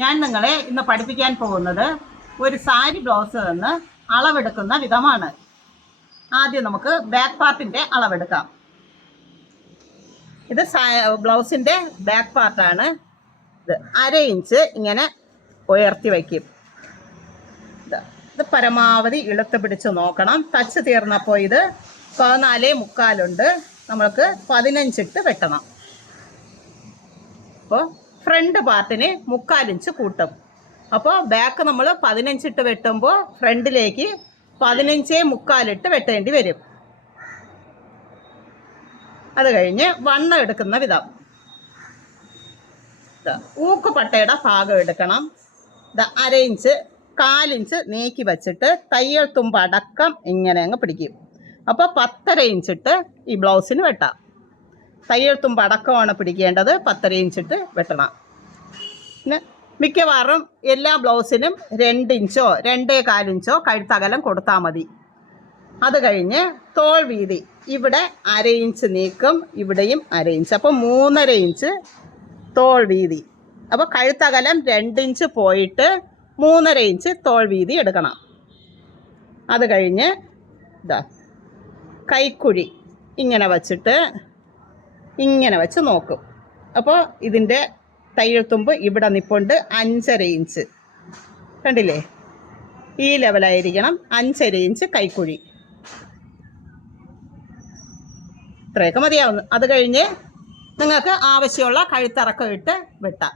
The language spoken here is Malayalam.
ഞാൻ നിങ്ങളെ ഇന്ന് പഠിപ്പിക്കാൻ പോകുന്നത് ഒരു സാരി ബ്ലൗസ് നിന്ന് അളവെടുക്കുന്ന വിധമാണ്. ആദ്യം നമുക്ക് ബാക്ക് പാർട്ടിന്റെ അളവെടുക്കാം. ഇത് ബ്ലൗസിന്റെ ബാക്ക് പാർട്ടാണ് ഇത് അര ഇഞ്ച് ഇങ്ങനെ ഉയർത്തി വയ്ക്കും. ഇത് ഇത് പരമാവധി ഇളുത്ത് പിടിച്ച് നോക്കണം. തച്ച് തീർന്നപ്പോൾ ഇത് പതിനാലേ മുക്കാലുണ്ട്. നമ്മൾക്ക് പതിനഞ്ചിട്ട് വെട്ടണം. അപ്പോൾ ഫ്രണ്ട് പാർട്ടിന് മുക്കാലിഞ്ച് കൂട്ടും. അപ്പോൾ ബാക്ക് നമ്മൾ പതിനഞ്ചിട്ട് വെട്ടുമ്പോൾ ഫ്രണ്ടിലേക്ക് പതിനഞ്ചേ മുക്കാലിട്ട് വെട്ടേണ്ടി വരും. അത് കഴിഞ്ഞ് വണ്ണം എടുക്കുന്ന വിധം. ഊക്കുപട്ടയുടെ ഊക്ക് പട്ടയുടെ ഭാഗം എടുക്കണം. ഇത് അര ഇഞ്ച് കാലിഞ്ച് നീക്കി വച്ചിട്ട് തയ്യൽ തുമ്പ് അടക്കം ഇങ്ങനെ അങ്ങ് പിടിക്കും. അപ്പോൾ പത്തര ഇഞ്ചിട്ട് ഈ ബ്ലൗസിന് വെട്ടാം. തയ്യൽ പടക്കമാണ് പിടിക്കേണ്ടത്. പത്തര ഇഞ്ചിട്ട് വെട്ടണം. പിന്നെ മിക്കവാറും എല്ലാ ബ്ലൗസിനും രണ്ട് ഇഞ്ചോ രണ്ടേ കാലിഞ്ചോ കഴുത്തകലം കൊടുത്താൽ മതി. അത് കഴിഞ്ഞ് തോൾ വീതി. ഇവിടെ അര ഇഞ്ച് നീക്കും ഇവിടെയും അര ഇഞ്ച്. അപ്പോൾ മൂന്നര ഇഞ്ച് തോൾ വീതി. അപ്പോൾ കഴുത്തകലം രണ്ട് ഇഞ്ച് പോയിട്ട് മൂന്നര ഇഞ്ച് തോൾ വീതി എടുക്കണം. അത് കഴിഞ്ഞ് ഇതാ കൈക്കുഴി ഇങ്ങനെ വച്ചിട്ട് ഇങ്ങനെ വെച്ച് നോക്കും. അപ്പോൾ ഇതിന്റെ തയ്യൽ തുമ്പ് ഇവിടെ നിപ്പുണ്ട് അഞ്ചര ഇഞ്ച് കണ്ടില്ലേ? ഈ ലെവലായിരിക്കണം അഞ്ചര ഇഞ്ച് കൈക്കുഴി. ഇത്രയൊക്കെ മതിയാവുന്നു. അത് കഴിഞ്ഞ് നിങ്ങൾക്ക് ആവശ്യമുള്ള കഴുത്തിറക്കം ഇട്ട് വെട്ടാം.